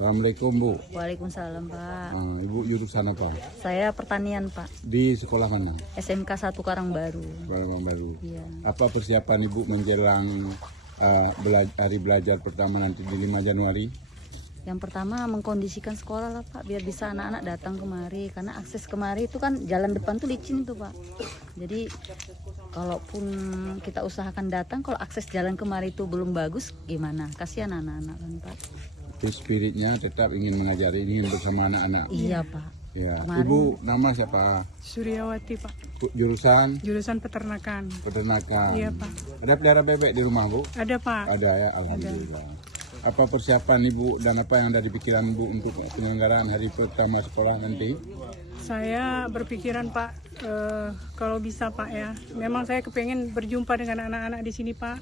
Assalamualaikum Bu. Waalaikumsalam Pak. Ibu jurusan apa? Saya pertanian Pak. Di sekolah mana? SMK 1 Karangbaru. Karangbaru. Iya. Apa persiapan Ibu menjelang hari belajar pertama nanti di 5 Januari? Yang pertama mengkondisikan sekolah lah Pak, biar bisa anak-anak datang kemari. Karena akses kemari itu kan jalan depan tuh licin tuh Pak. Jadi kalaupun kita usahakan datang, kalau akses jalan kemari itu belum bagus, gimana? Kasihan anak-anak kan Pak. Itu spiritnya tetap ingin mengajari, ingin bersama anak-anak. Iya Pak. Ya. Kemarin- Ibu nama siapa? Suryawati Pak, Jurusan jurusan peternakan. peternakan. Iya Pak. Ada pelihara bebek di rumah Bu? Ada Pak. Ada ya, alhamdulillah. Apa persiapan Ibu dan apa yang ada di pikiran Ibu untuk penyelenggaraan hari pertama sekolah nanti? Saya berpikiran Pak, kalau bisa Pak ya, memang saya kepengen berjumpa dengan anak-anak di sini Pak.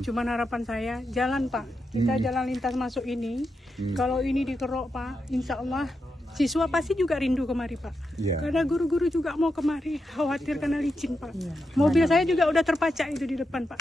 Cuman harapan saya jalan Pak, kita jalan lintas masuk ini. Kalau ini dikerok Pak, insya Allah siswa pasti juga rindu kemari Pak. Iya. Karena guru-guru juga mau kemari, khawatir karena licin Pak. Mobil saya juga udah terpacak itu di depan Pak.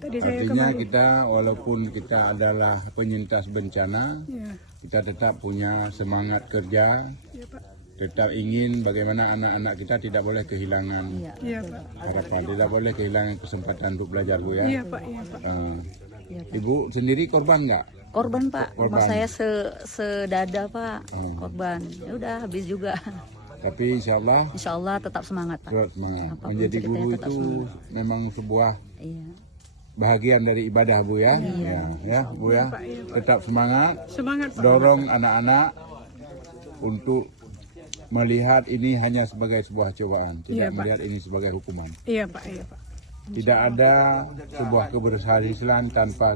Tadi saya Artinya kemari. kita walaupun kita adalah penyintas bencana, Ya, kita tetap punya semangat kerja, ya Pak. tetap ingin bagaimana anak-anak kita tidak boleh kehilangan Iya. Iya Pak. harapan, tidak boleh kehilangan kesempatan untuk belajar Bu ya. Iya Pak, iya Pak. Iya, Pak. Ibu sendiri korban nggak? Korban Pak, Korban. rumah saya sedada Pak, korban. Ya udah habis juga. Tapi insya Allah Insya Allah tetap semangat Pak. terus semangat. Apapun Menjadi ceritanya guru tetap itu semangat. memang sebuah Iya. bahagian dari ibadah Bu ya. Ya Bu ya. Tetap semangat, Semangat Pak. dorong anak-anak untuk melihat ini hanya sebagai sebuah cobaan, tidak Iya, Pak. melihat ini sebagai hukuman. Iya Pak, iya Pak. Tidak ada sebuah keberhasilan tanpa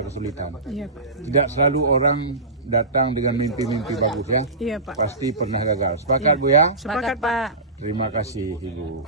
kesulitan. Iya Pak. Tidak selalu orang datang dengan mimpi-mimpi bagus ya. Iya Pak. Pasti pernah gagal. Sepakat Bu ya? Sepakat Pak. Terima kasih Ibu.